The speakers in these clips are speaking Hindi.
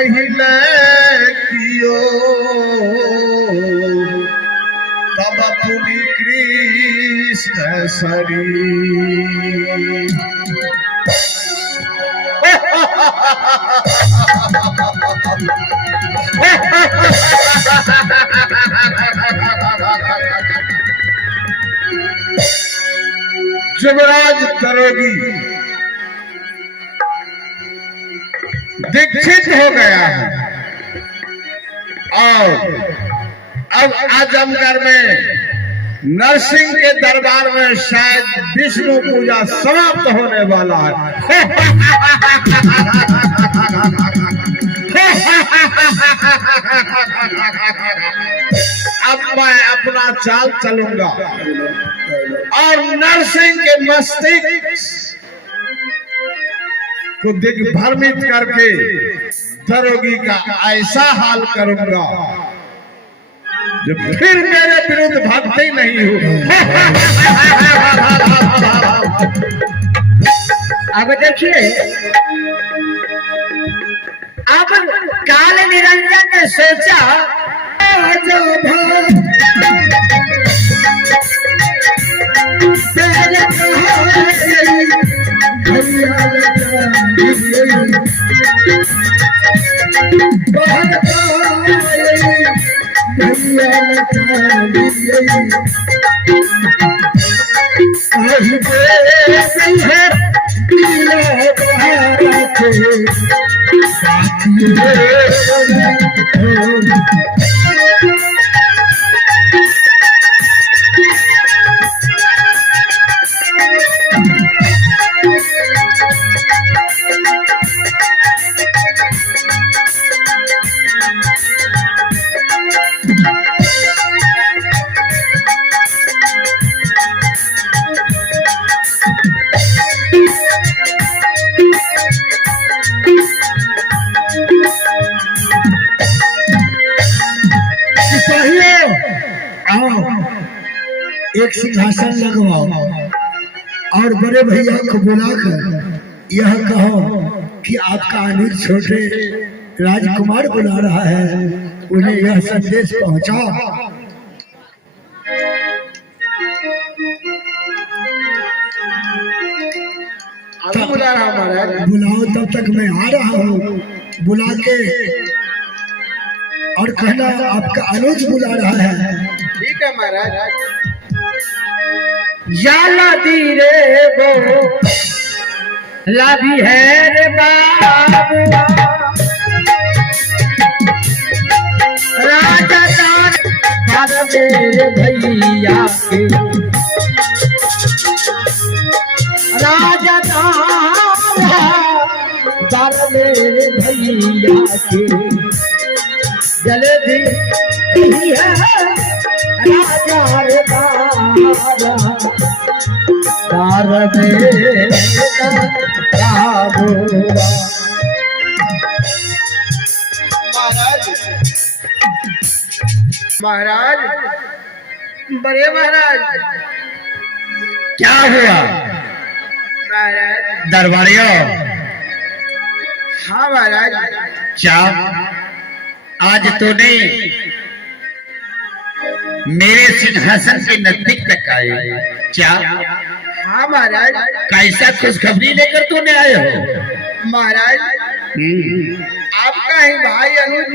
पहले कियो तब पुनि कृष्ण शरीर। युवराज दरोगी दीक्षित हो गया है और अब आजमगढ़ में नरसिंह के दरबार में शायद विष्णु पूजा समाप्त होने वाला है। अब मैं अपना चाल चलूंगा और नरसिंह के मस्तिष्क को दिग्भ्रमित करके दरोगी का ऐसा हाल करूंगा जो फिर मेरे विरुद्ध भागते ही नहीं हो। अब देखिए, अब काल निरंजन ने सोचा जो एक सिंहासन लगवाओ और बड़े भैया को बुलाकर यह कहो कि आपका अनिल छोटे राजकुमार बुला रहा है, उन्हें यह संदेश पहुंचाओ। बुला रहा महाराज। बुलाओ, तब तक मैं आ रहा हूँ। बुला के और कहना आपका अनुज बुला रहा है। ठीक है महाराज। जाला दी रे वो लादी है रे बाबुआ, राजा दान पर मेरे भैया के, राजा दान मेरे भैया के, जल्दी है राजा रे बाबा महाराज महाराज, बड़े महाराज, क्या हुआ महाराज? दरबारियों, हाँ महाराज। क्या आज तूने मेरे सिंहासन के नजदीक तक आए? क्या? हाँ महाराज। कैसा खुशखबरी लेकर तूने आए हो? महाराज, आपका ही भाई अनुज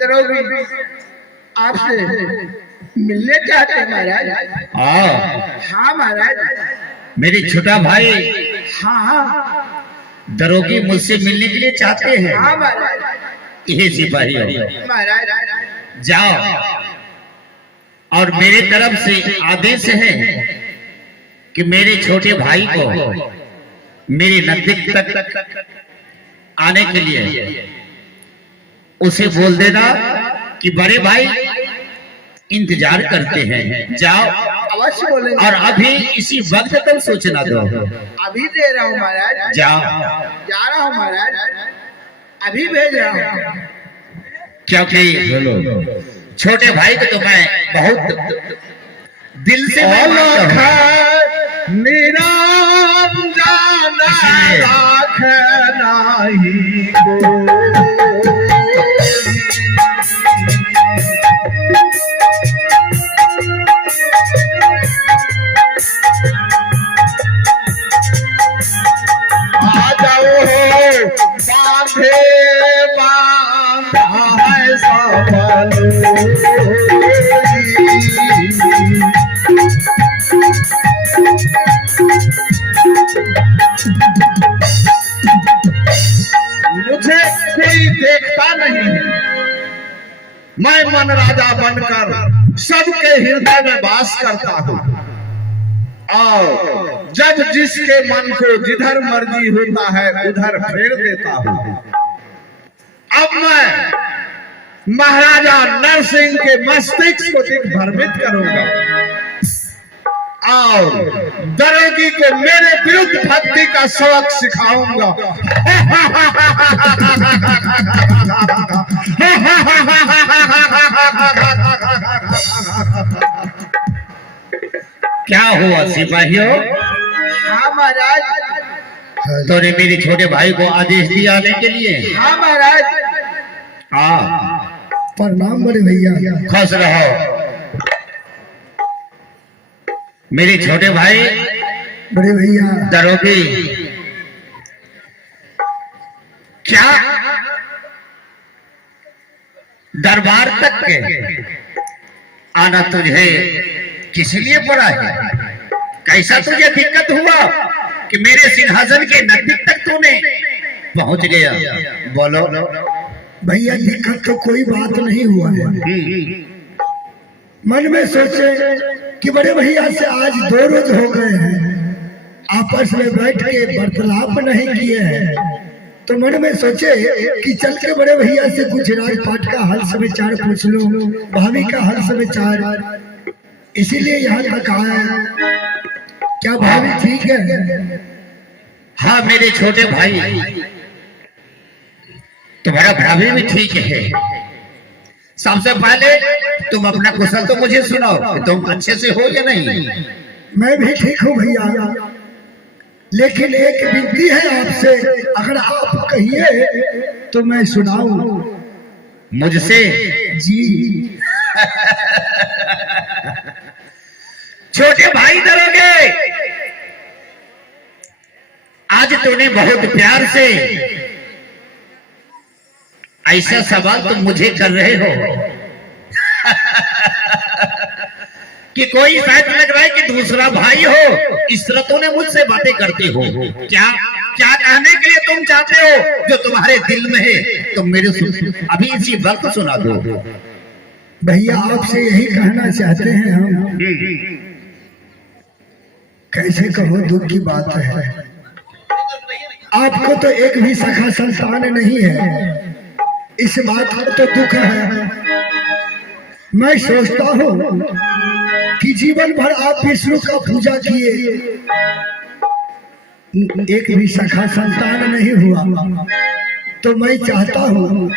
दरोगी आपसे मिलने चाहते हैं महाराज। हाँ महाराज। मेरे छोटा भाई हाँ दरोगी मुझसे मिलने के लिए चाहते हैं। हाँ महाराज। ये सिपाही हो, महाराज जाओ और मेरे तरफ से आदेश है कि मेरे छोटे भाई को मेरे नजदीक तक आने के लिए उसे बोल देना कि बड़े भाई इंतजार करते हैं। जाओ अवश्य बोलेंगे। और अभी इसी वक्त तुम सूचना दो। अभी दे रहा हूँ महाराज। जाओ। जा रहा हूँ महाराज, अभी भेज रहा हूँ। क्योंकि छोटे भाई को तो मैं बहुत दिल से निरंजन राख नाही को मैं मन राजा बनकर सबके हृदय में वास करता हूँ और जब जिसके मन को जिधर मर्जी होता है उधर फेर देता हूँ। अब मैं महाराजा नरसिंह के मस्तिष्क को दिग्भ्रमित करूंगा और दरोगी को मेरे विरुद्ध भक्ति का सबक सिखाऊंगा। क्या हुआ सिपाहियों? हाँ महाराज। तूने मेरे छोटे भाई को आदेश दिया आने के लिए? हाँ महाराज। हाँ, प्रणाम बड़े भैया। खुश रहो मेरे छोटे भाई। बड़े भैया दरोगी, क्या दरबार तक के आना तुझे किस लिए पड़ा है? कैसा तुझे दिक्कत हुआ कि मेरे सिंहासन के नजदीक तक तूने पहुंच गया? बोलो। भैया दिक्कत तो कोई बात नहीं हुआ है। मन में सोचे कि बड़े भैया से आज 2 रोज हो गए हैं, आपस में बैठ के वार्तालाप नहीं किए हैं, तो मन में सोचे कि चल के बड़े भैया से कुछ राजपाट का हाल समाचार पूछ लूं, भाभी का हाल समाचार, इसीलिए यहाँ तक आया। क्या भाभी ठीक है? हाँ मेरे छोटे भाई, तुम्हारा भाभी भी ठीक है। सबसे पहले तुम अपना कुशल तो मुझे सुनाओ कि तुम अच्छे से हो या नहीं? मैं भी ठीक हूँ भैया, लेकिन एक विनती है आपसे, अगर आप कहिए तो मैं सुनाऊं। मुझसे? जी। छोटे भाई दरोगे, आज तूने बहुत प्यार से ऐसा सवाल तुम मुझे कर रहे हो कि कोई शायद लग रहा है कि दूसरा भाई हो, इस तरह तूने मुझसे बातें करते हो। क्या क्या कहने के लिए तुम चाहते हो जो तुम्हारे दिल में है? तुम मेरे अभी इसी वक्त सुना दो। भैया आपसे यही कहना चाहते हैं हम। कैसे कहो, दुख की बात है। आपको तो एक भी सखा संतान नहीं है, इस बात का तो दुख है। मैं सोचता हूँ कि जीवन भर आप विष्णु का पूजा किए, एक भी सखा संतान नहीं हुआ, तो मैं चाहता हूँ,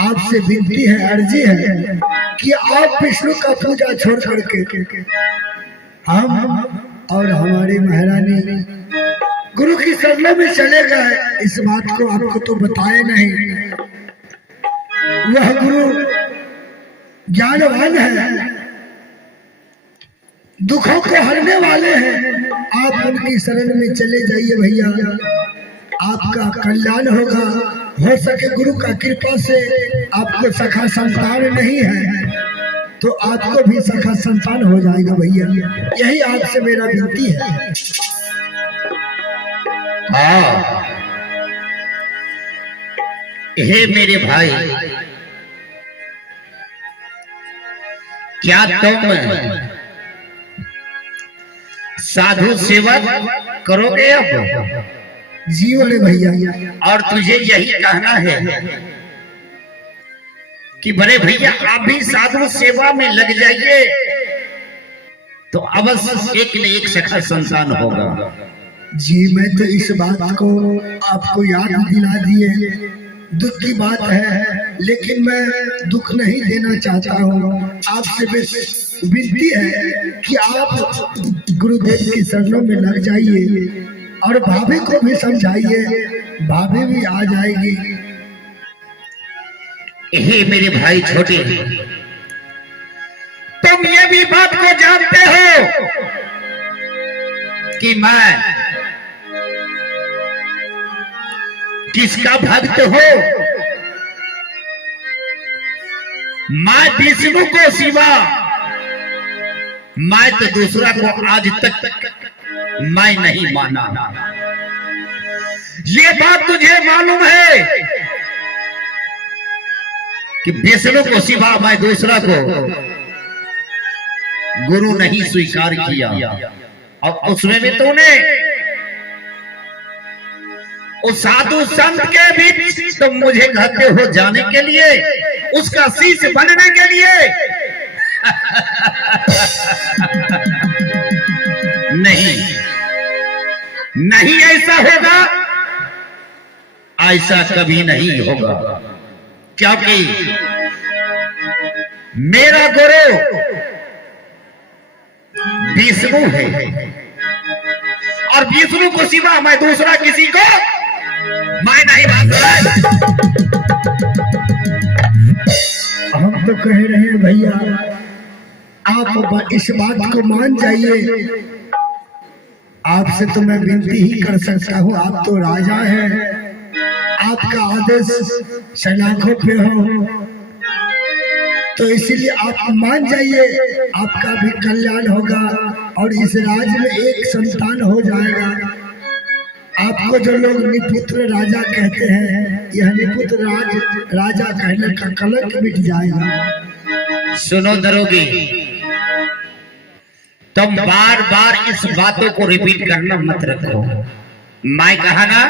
आपसे विनती है, अर्जी है कि आप विष्णु का पूजा छोड़ करके हम और हमारी महारानी गुरु की शरणों में चले गए। इस बात को आपको तो बताए नहीं, वह गुरु ज्ञानवान है, दुखों को हरने वाले हैं। आप उनकी शरण में चले जाइए भैया, आपका कल्याण होगा। हो सके गुरु का कृपा से आपको सखा संतान नहीं है तो आपको भी सखा संतान हो जाएगा भैया, यही आपसे मेरा विनती है। हाँ, हे मेरे भाई, क्या तुम साधु सेवा करोगे अब? जी बड़े भैया। और तुझे यही कहना है कि बड़े भैया आप भी साधु सेवा में लग जाइए तो अवश्य एक न एक सखा संतान होगा। जी मैं तो इस बात को आपको याद दिला दिए, दुख की बात है, लेकिन मैं दुख नहीं देना चाहता हूँ। आपसे बस विनती है कि आप गुरुदेव की शरणों में लग जाइए और भाभी को भी समझाइए, भाभी भी आ जाएगी। हे मेरे भाई छोटे, तुम ये भी बात को जानते हो कि मैं किसका भक्त हो? मैं विष्णु को सिवा मैं तो दूसरा को आज तक मैं नहीं माना। ये बात तुझे मालूम है कि विष्णु को सिवा मैं दूसरा को गुरु नहीं स्वीकार किया, और उसमें भी तूने उस साधु संत के बीच तुम मुझे कहते हो जाने के लिए, उसका शिष्य बनने के लिए। नहीं नहीं, ऐसा होगा, ऐसा कभी नहीं होगा, क्योंकि मेरा गुरु विष्णु है, और विष्णु को सिवा मैं दूसरा किसी को मैं नहीं मानता। हम तो कह रहे हैं भैया, आप इस बात को मान जाइए। आपसे तो मैं विनती ही कर सकता हूँ, आप तो राजा हैं, आपका आदेश सलाखों पे हो, तो इसीलिए आप मान जाइए, आपका भी कल्याण होगा और इस राज्य में एक संतान हो जाएगा। आपको जो लोग निपुत्र राजा कहते हैं, यह निपुत्र राजा कहने का कलंक मिट जाएगा। सुनो दरोगी, तुम बार बार इस बातों को रिपीट करना मत रखो। मैं कहा ना,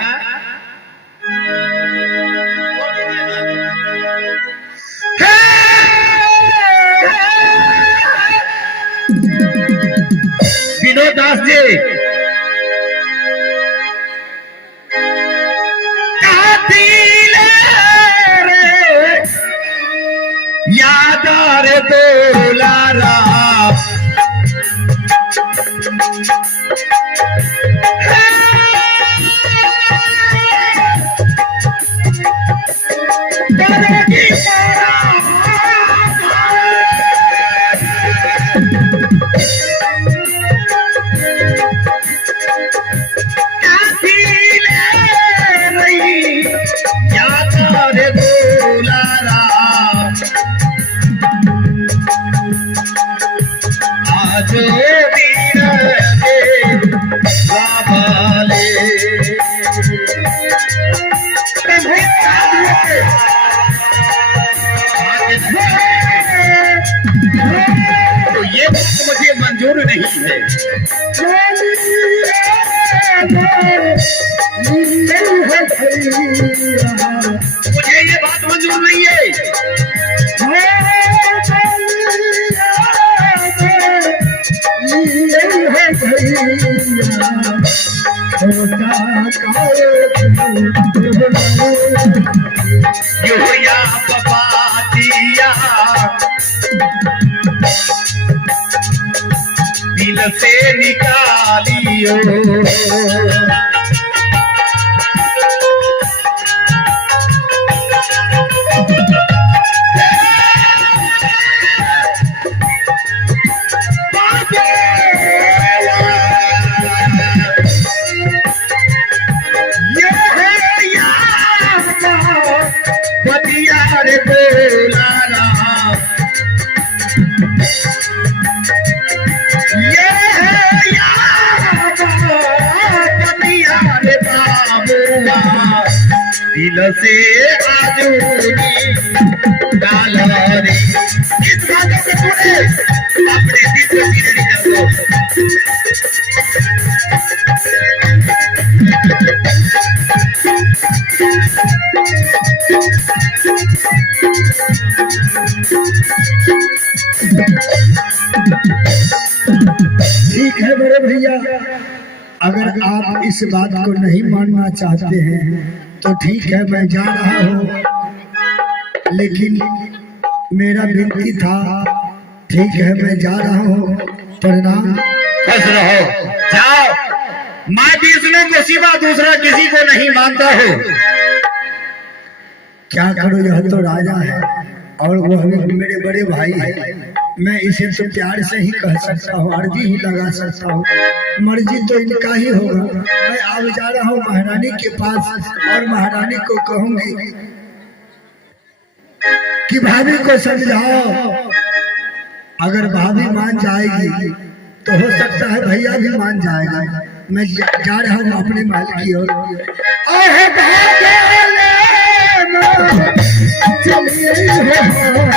विनोद दास जी, याद रे दुलारा, तो ये मुझे मंजूर नहीं है। मुझे ये बात मंजूर नहीं है। योया पपातिया दिल से निकालियो, दिल से आजूनी डाला रे। इस बातों को तूने अपने दिल से सीधे निकल दो। ठीक है बड़े भैया, अगर आप इस बात को नहीं मानना चाहते हैं तो ठीक है, मैं जा रहा हूँ, लेकिन मेरा विनती था। ठीक है, मैं जा रहा हूँ, प्रणाम। खुश रहो, जाओ। मैं विष्णु को सिवा दूसरा किसी को नहीं मानता हूँ। क्या करूँ, यह तो राजा है और वह भी मेरे बड़े भाई है। मैं इसे तो प्यार से ही कह सकता हूँ, अर्जी ही लगा सकता हूँ, मर्जी तो इनका ही होगा। मैं अब जा रहा हूँ महारानी के पास और महारानी को कहूंगी कि भाभी को समझाओ। अगर भाभी मान जाएगी तो हो सकता है भैया भी मान जाएगा। मैं जा रहा हूँ अपने माल की ओर। चलिए रंगा